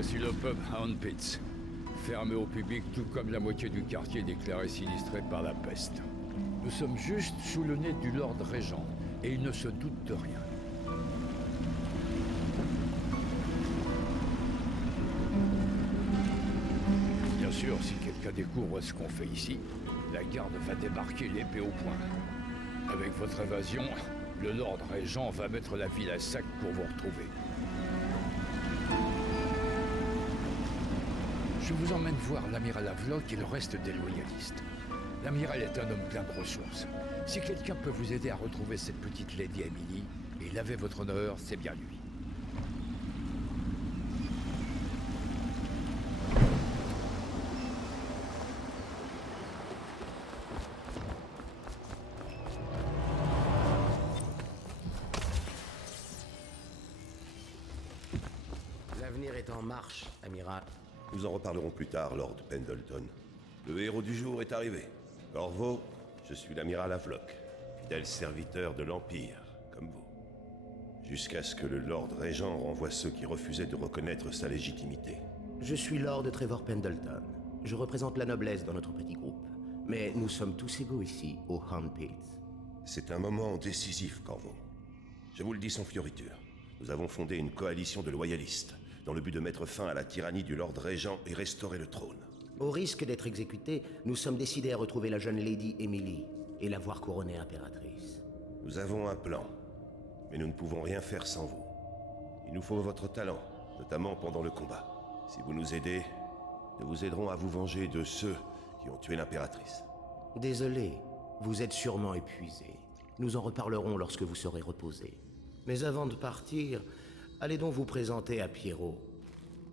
Voici le pub Hound Pits. Fermé au public tout comme la moitié du quartier déclaré sinistré par la peste. Nous sommes juste sous le nez du Lord Régent, et il ne se doute de rien. Bien sûr, si quelqu'un découvre ce qu'on fait ici, la garde va débarquer l'épée au poing. Avec votre évasion, le Lord Régent va mettre la ville à sac pour vous retrouver. Je vous emmène voir l'amiral Havelock et le reste des loyalistes. L'amiral est un homme plein de ressources. Si quelqu'un peut vous aider à retrouver cette petite Lady Emily et laver votre honneur, c'est bien lui. L'avenir est en marche, amiral. Nous en reparlerons plus tard, Lord Pendleton. Le héros du jour est arrivé. Corvo, je suis l'amiral Havelock, fidèle serviteur de l'Empire, comme vous. Jusqu'à ce que le Lord Régent renvoie ceux qui refusaient de reconnaître sa légitimité. Je suis Lord Trevor Pendleton. Je représente la noblesse dans notre petit groupe. Mais nous sommes tous égaux ici, au Hound Pits. C'est un moment décisif, Corvo. Je vous le dis sans fioriture. Nous avons fondé une coalition de loyalistes, dans le but de mettre fin à la tyrannie du Lord Régent et restaurer le trône. Au risque d'être exécutés, nous sommes décidés à retrouver la jeune Lady Emily et la voir couronnée impératrice. Nous avons un plan, mais nous ne pouvons rien faire sans vous. Il nous faut votre talent, notamment pendant le combat. Si vous nous aidez, nous vous aiderons à vous venger de ceux qui ont tué l'impératrice. Désolé, vous êtes sûrement épuisé. Nous en reparlerons lorsque vous serez reposé. Mais avant de partir, allez donc vous présenter à Pierrot.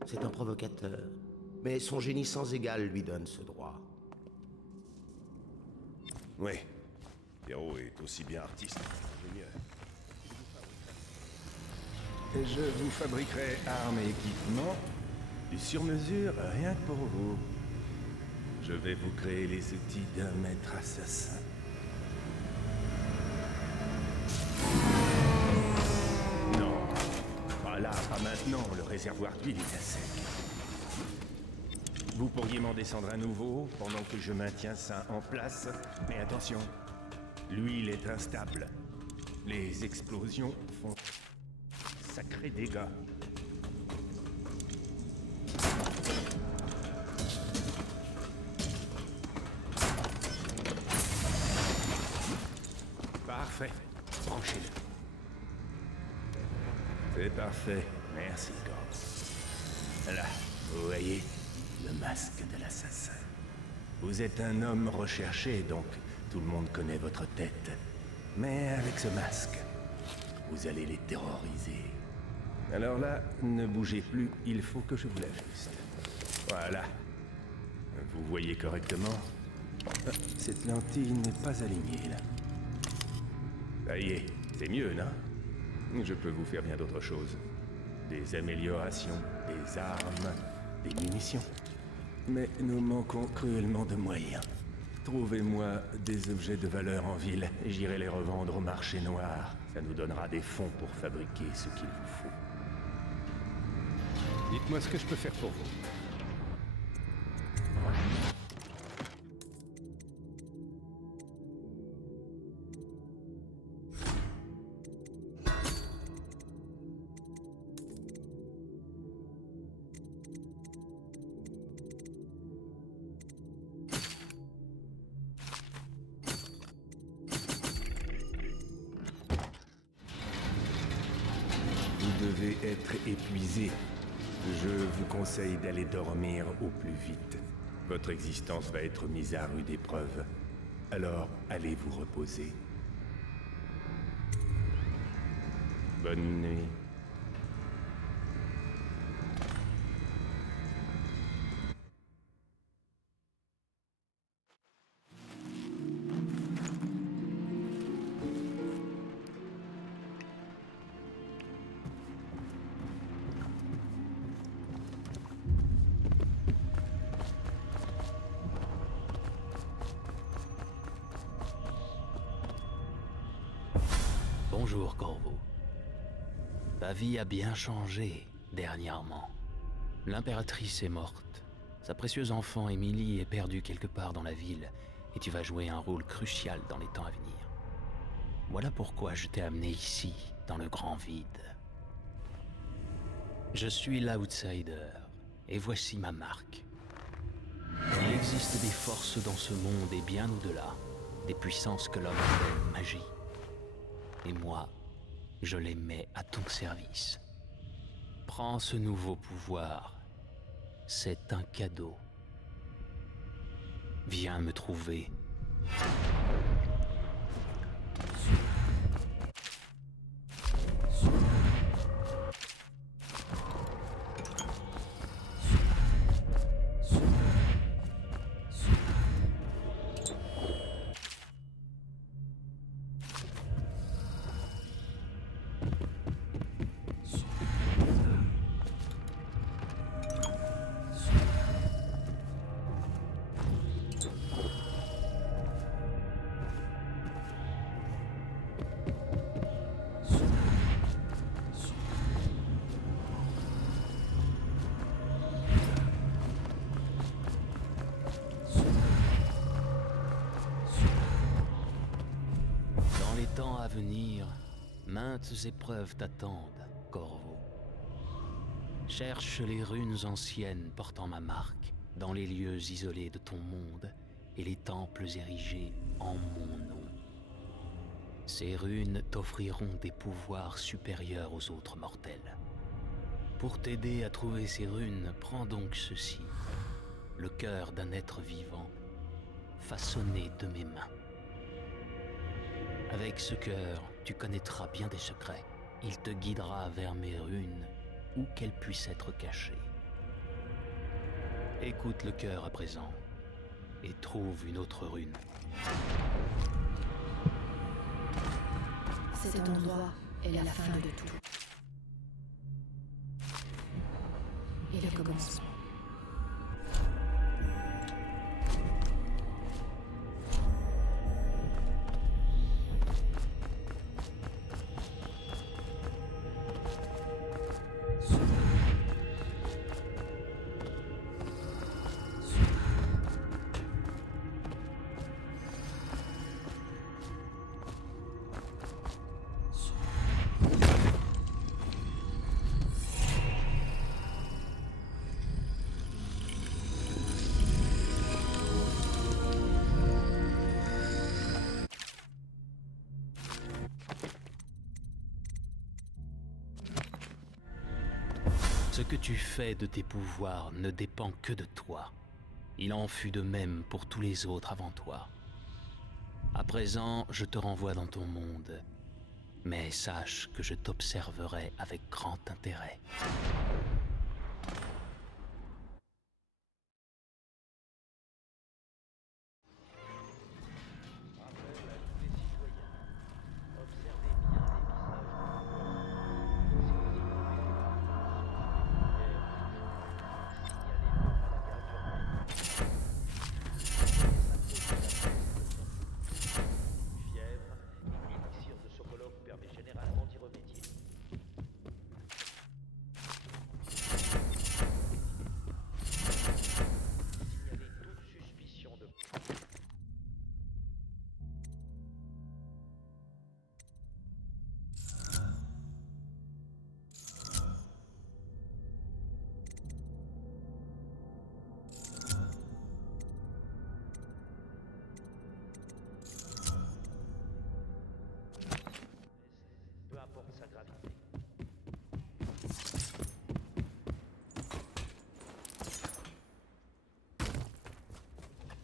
C'est un provocateur, mais son génie sans égal lui donne ce droit. Oui, Pierrot est aussi bien artiste qu'ingénieur. Et je vous fabriquerai armes et équipements du sur-mesure rien que pour vous. Je vais vous créer les outils d'un maître assassin. Non, pas là, pas maintenant, le réservoir d'huile est à sec. Vous pourriez m'en descendre un nouveau pendant que je maintiens ça en place, mais attention, l'huile est instable. Les explosions font sacrés dégâts. Parfait. Branchez-le. C'est parfait. Merci, Gord. Là, vous voyez, le masque de l'assassin. Vous êtes un homme recherché, donc tout le monde connaît votre tête. Mais avec ce masque, vous allez les terroriser. Alors là, ne bougez plus, il faut que je vous l'ajuste. Voilà. Vous voyez correctement? Cette lentille n'est pas alignée, là. Ça y est, c'est mieux, non? Je peux vous faire bien d'autres choses. Des améliorations, des armes, des munitions. Mais nous manquons cruellement de moyens. Trouvez-moi des objets de valeur en ville, et j'irai les revendre au marché noir. Ça nous donnera des fonds pour fabriquer ce qu'il vous faut. Dites-moi ce que je peux faire pour vous. Vous devez être épuisé. Je vous conseille d'aller dormir au plus vite. Votre existence va être mise à rude épreuve. Alors, allez vous reposer. Bonne nuit. Bonjour, Corvo. Ta vie a bien changé dernièrement. L'impératrice est morte. Sa précieuse enfant Émilie est perdue quelque part dans la ville, et tu vas jouer un rôle crucial dans les temps à venir. Voilà pourquoi je t'ai amené ici, dans le grand vide. Je suis l'outsider, et voici ma marque. Il existe des forces dans ce monde et bien au-delà, des puissances que l'homme appelle magie. Et moi, je les mets à ton service. Prends ce nouveau pouvoir. C'est un cadeau. Viens me trouver. Dans les temps à venir, maintes épreuves t'attendent, Corvo. Cherche les runes anciennes portant ma marque dans les lieux isolés de ton monde et les temples érigés en mon nom. Ces runes t'offriront des pouvoirs supérieurs aux autres mortels. Pour t'aider à trouver ces runes, prends donc ceci, le cœur d'un être vivant, façonné de mes mains. Avec ce cœur, tu connaîtras bien des secrets. Il te guidera vers mes runes, où qu'elles puissent être cachées. Écoute le cœur à présent, et trouve une autre rune. Cet endroit est la fin de tout. Et le commencement. Ce que tu fais de tes pouvoirs ne dépend que de toi. Il en fut de même pour tous les autres avant toi. À présent, je te renvoie dans ton monde, mais sache que je t'observerai avec grand intérêt.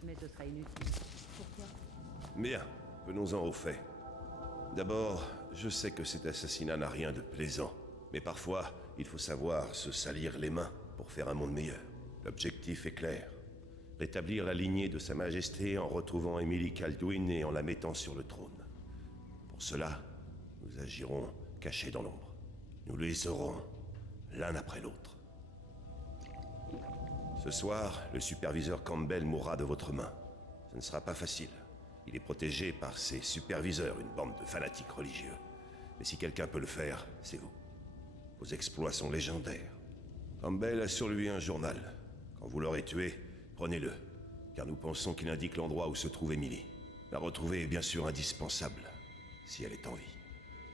Mais ce sera inutile. Pourquoi? Bien, venons-en aux faits. D'abord, je sais que cet assassinat n'a rien de plaisant, mais parfois, il faut savoir se salir les mains pour faire un monde meilleur. L'objectif est clair. Rétablir la lignée de Sa Majesté en retrouvant Emily Kaldwin et en la mettant sur le trône. Pour cela, nous agirons cachés dans l'ombre. Nous les aurons, l'un après l'autre. Ce soir, le superviseur Campbell mourra de votre main. Ce ne sera pas facile. Il est protégé par ses superviseurs, une bande de fanatiques religieux. Mais si quelqu'un peut le faire, c'est vous. Vos exploits sont légendaires. Campbell a sur lui un journal. Quand vous l'aurez tué, prenez-le, car nous pensons qu'il indique l'endroit où se trouve Emily. La retrouver est bien sûr indispensable, si elle est en vie.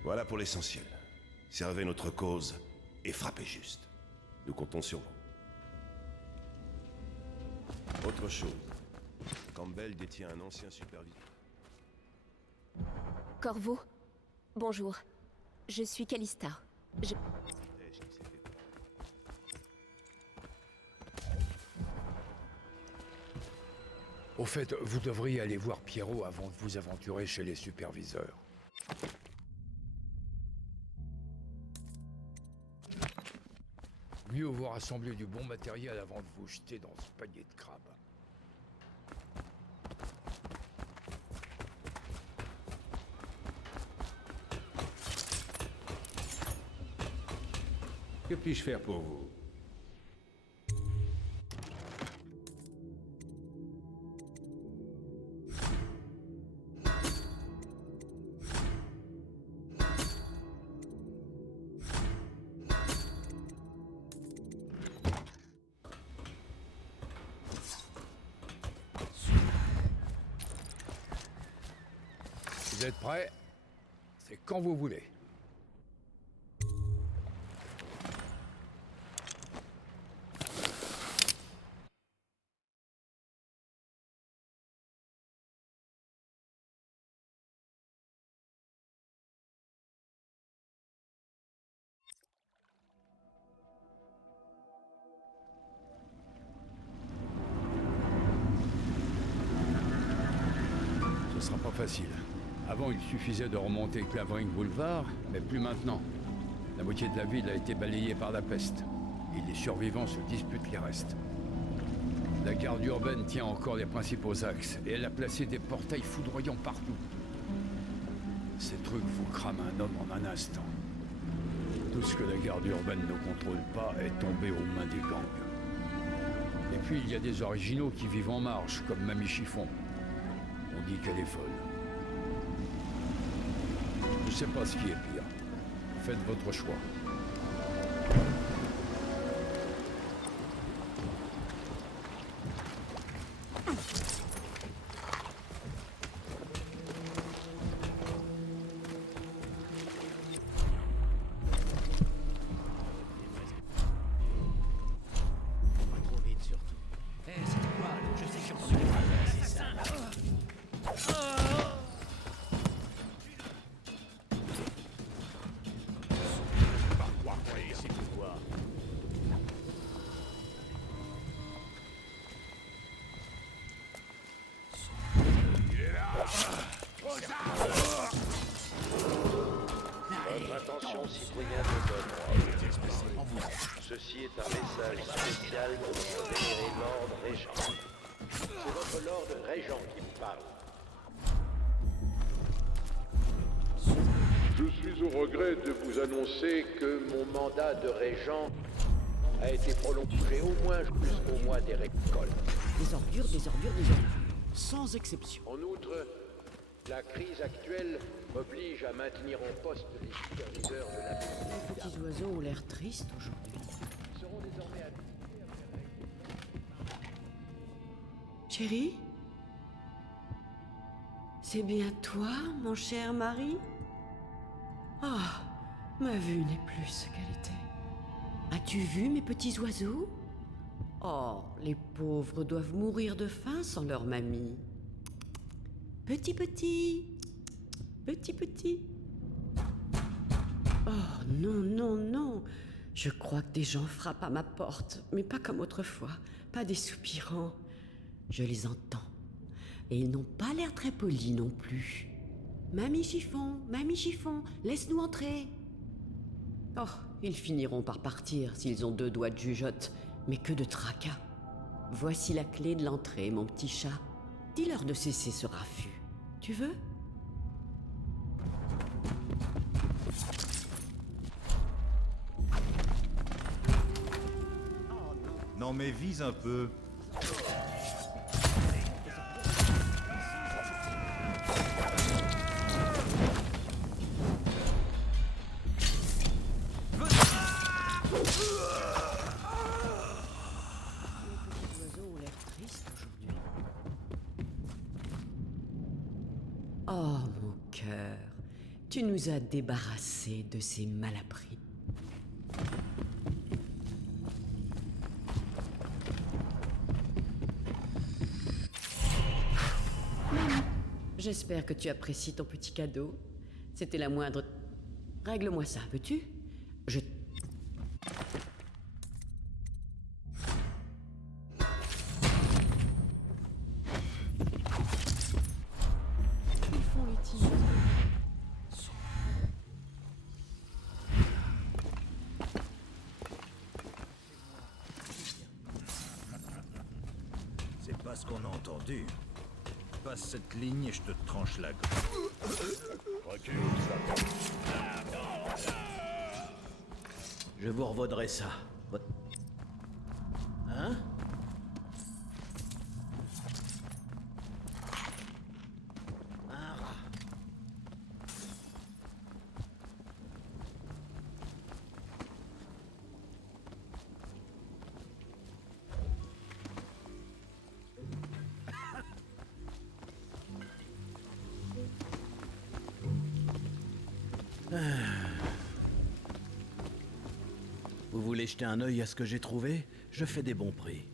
Voilà pour l'essentiel. Servez notre cause et frappez juste. Nous comptons sur vous. Autre chose. Campbell détient un ancien superviseur. Corvo, bonjour. Je suis Callista. Au fait, vous devriez aller voir Pierrot avant de vous aventurer chez les superviseurs. Mieux vaut rassembler du bon matériel avant de vous jeter dans ce panier de crabes. Que puis-je faire pour vous? Vous êtes prêts? C'est quand vous voulez. Ce sera pas facile. Avant, il suffisait de remonter Clavering Boulevard, mais plus maintenant. La moitié de la ville a été balayée par la peste, et les survivants se disputent les restes. La garde urbaine tient encore les principaux axes, et elle a placé des portails foudroyants partout. Ces trucs vous crament un homme en un instant. Tout ce que la garde urbaine ne contrôle pas est tombé aux mains des gangs. Et puis il y a des originaux qui vivent en marge, comme Mamie Chiffon. On dit qu'elle est folle. Je sais pas ce qui est pire. Faites votre choix. Attention, citoyens de Godroy. Ceci est un message spécial de notre vénéré Lord Régent. C'est votre Lord Régent qui vous parle. Je suis au regret de vous annoncer que mon mandat de Régent a été prolongé au moins jusqu'au mois des récoltes. Des ordures, des ordures, des ordures. Sans exception. En outre, la crise actuelle oblige à maintenir en poste les superviseurs de la ville. Les petits oiseaux ont l'air tristes aujourd'hui. Ils seront désormais habitués. Chérie? C'est bien toi, mon cher mari? Ah, ma vue n'est plus ce qu'elle était. As-tu vu mes petits oiseaux? Oh, les pauvres doivent mourir de faim sans leur mamie. Petit, petit. Petit, petit. Oh, non, non, non. Je crois que des gens frappent à ma porte, mais pas comme autrefois. Pas des soupirants. Je les entends. Et ils n'ont pas l'air très polis non plus. Mamie Chiffon, laisse-nous entrer. Oh, ils finiront par partir s'ils ont 2 doigts de jugeote, mais que de tracas. Voici la clé de l'entrée, mon petit chat. Dis-leur de cesser ce raffut. Tu veux? Non mais vise un peu. cœur. Tu nous as débarrassés de ces malappris. J'espère que tu apprécies ton petit cadeau. C'était la moindre... Règle-moi ça, veux-tu? Je... Ils font les tirs. C'est pas ce qu'on a entendu. Passe cette ligne et je te tranche la gorge. Je vous revaudrai ça. Hein? Un rat. Vous voulez jeter un œil à ce que j'ai trouvé? Je fais des bons prix.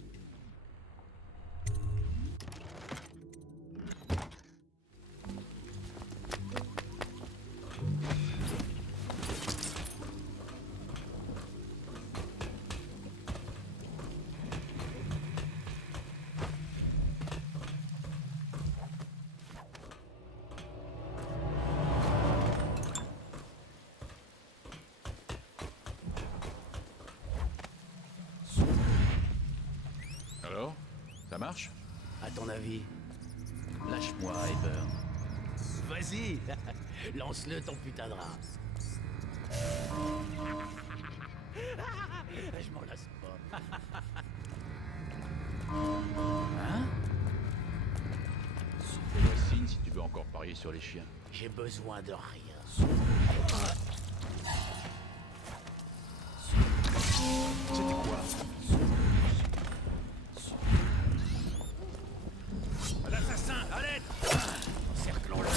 Alors? Ça marche? À ton avis? Lâche-moi, Eber. Vas-y! Lance-le ton putain de rat. Je m'en lasse pas. Hein? Fais-moi signe si tu veux encore parier sur les chiens. J'ai besoin de rien. C'était quoi? L'assassin, à l'aide! Encerclons-le.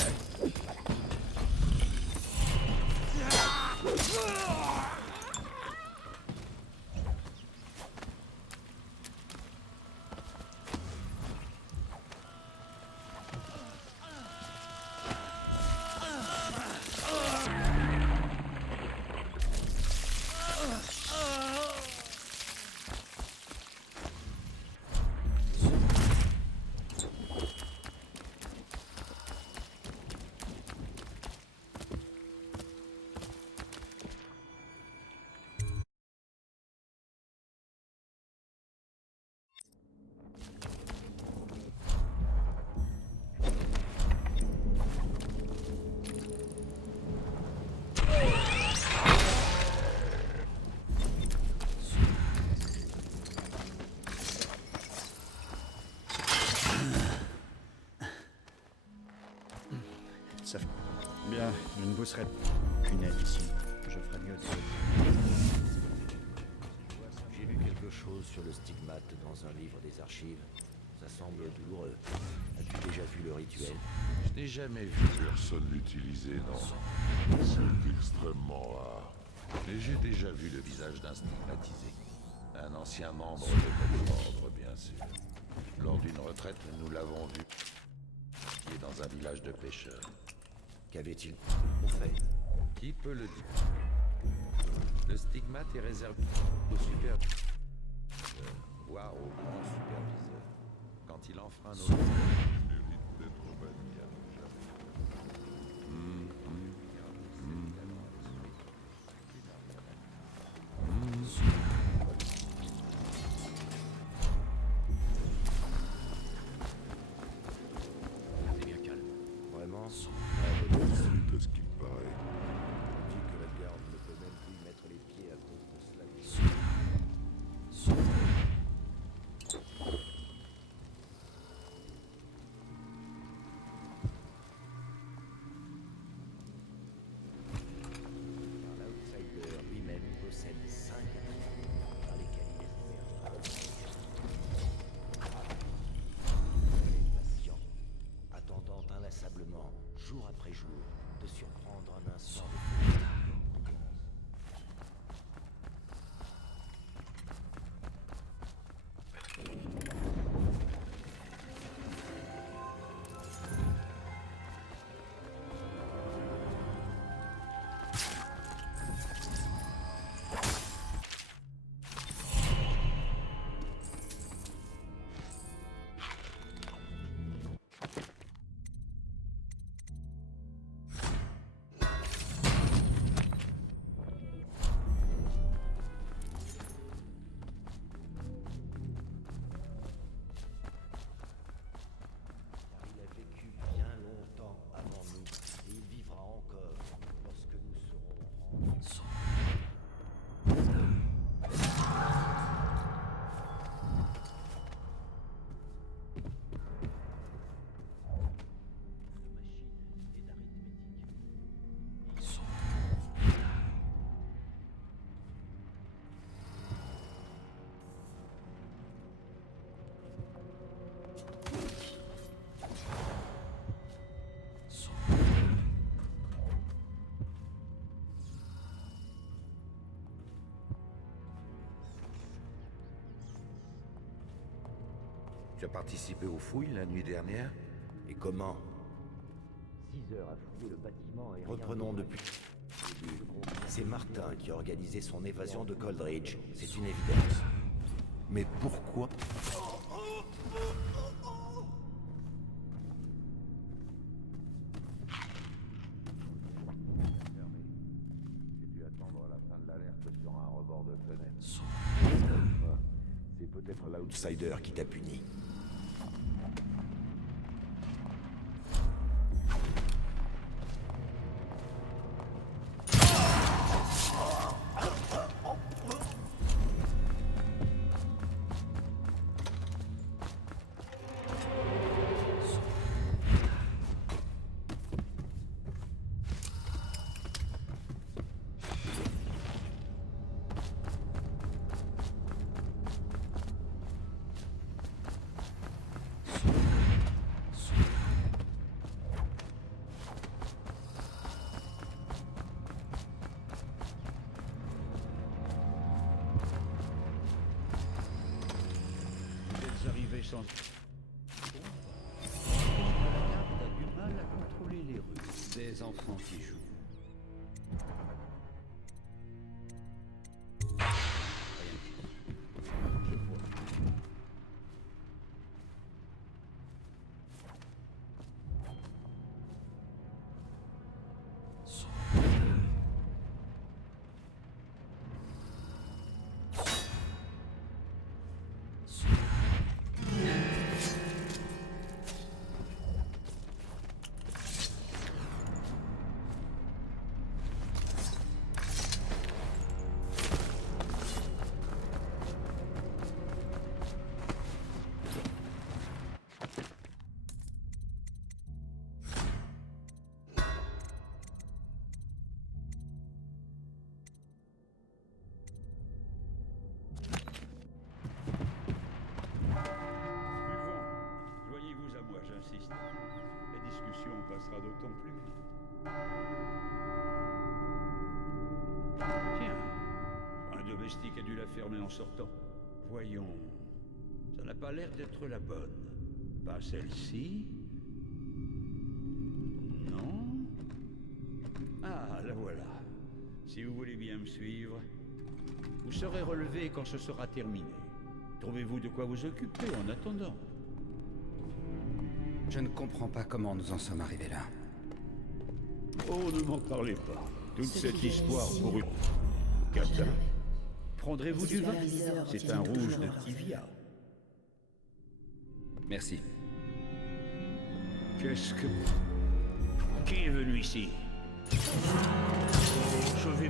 Ça... Bien, je ne vous serai qu'une aide ici. Je ferai mieux de... J'ai lu quelque chose sur le stigmate dans un livre des archives. Ça semble douloureux. As-tu déjà vu le rituel? Je n'ai jamais vu personne l'utiliser, non. C'est extrêmement rare. Mais j'ai déjà vu le visage d'un stigmatisé. Un ancien membre de notre ordre, bien sûr. Lors d'une retraite, nous l'avons vu. Il est dans un village de pêcheurs. Qu'avait-il fait? Qui peut le dire? Le stigmate est réservé au superviseur, voire au grand superviseur. Quand il enfreint nos... mérite d'être banni à tout jamais. C'est bien calme. Vraiment? C'est ce qu'il paraît. On dit que la garde ne peut même plus mettre les pieds à cause de cela. Tu as participé aux fouilles la nuit dernière? Et comment? 6 heures à fouiller le bâtiment et... Reprenons depuis le début. C'est Martin qui a organisé son évasion de Coldridge. C'est une évidence. Mais pourquoi? J'ai dû attendre la fin de l'alerte sur un rebord de fenêtre. C'est peut-être l'outsider qui t'a puni. Arrivé sans... La garde a du mal à contrôler les rues. Des enfants qui jouent. J'insiste. La discussion passera d'autant plus vite. Tiens, un domestique a dû la fermer en sortant. Voyons, ça n'a pas l'air d'être la bonne. Pas celle-ci. Non. Ah, la voilà. Si vous voulez bien me suivre, vous serez relevé quand ce sera terminé. Trouvez-vous de quoi vous occuper en attendant. Je ne comprends pas comment nous en sommes arrivés là. Oh, ne m'en parlez pas. Toute cette histoire pour une... Captain, prendrez-vous du vin? C'est un rouge de Tivia. Merci. Qu'est-ce que... Qui est venu ici? Je vais...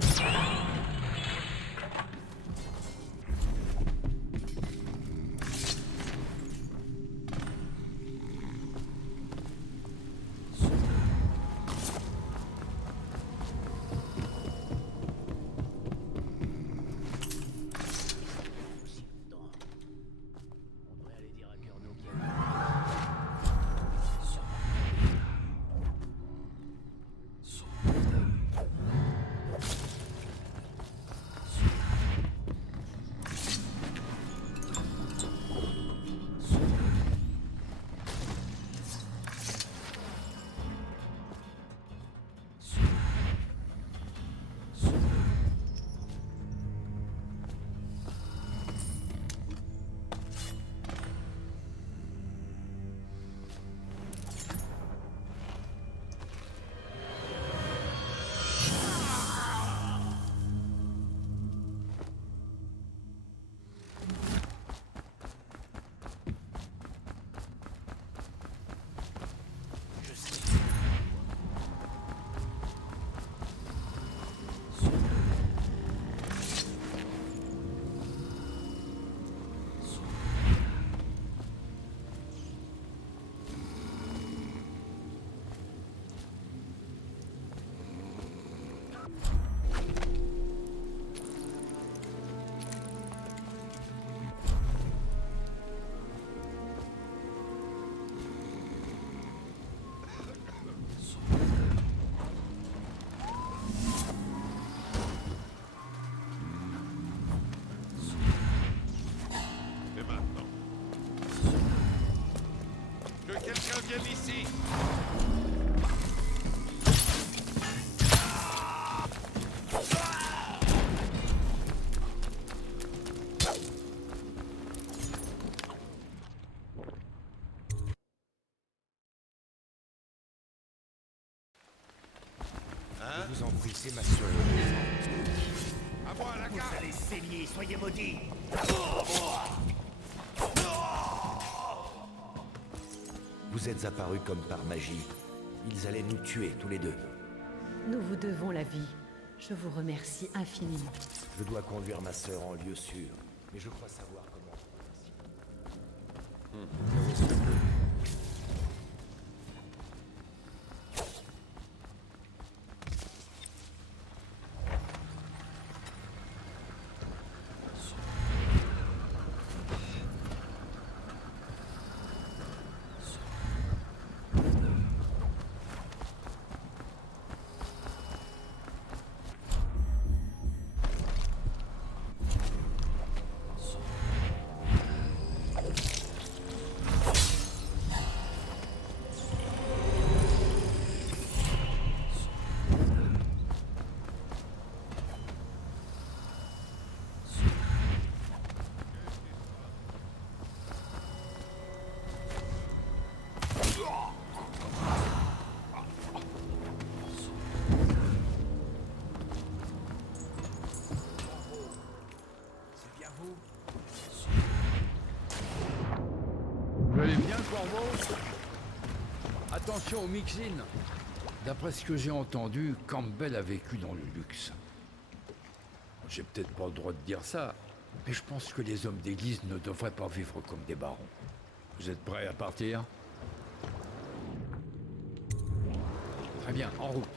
Quelqu'un vient d'ici. Je vous en prie, c'est ma soeur. À moi, la Vous garde. allez saigner, soyez maudits. Vous êtes apparus comme par magie. Ils allaient nous tuer tous les deux. Nous vous devons la vie. Je vous remercie infiniment. Je dois conduire ma sœur en lieu sûr, mais je crois savoir comment. Vous allez bien, Corvo? Attention aux mixines. D'après ce que j'ai entendu, Campbell a vécu dans le luxe. J'ai peut-être pas le droit de dire ça, mais je pense que les hommes d'église ne devraient pas vivre comme des barons. Vous êtes prêts à partir? Très bien, en route.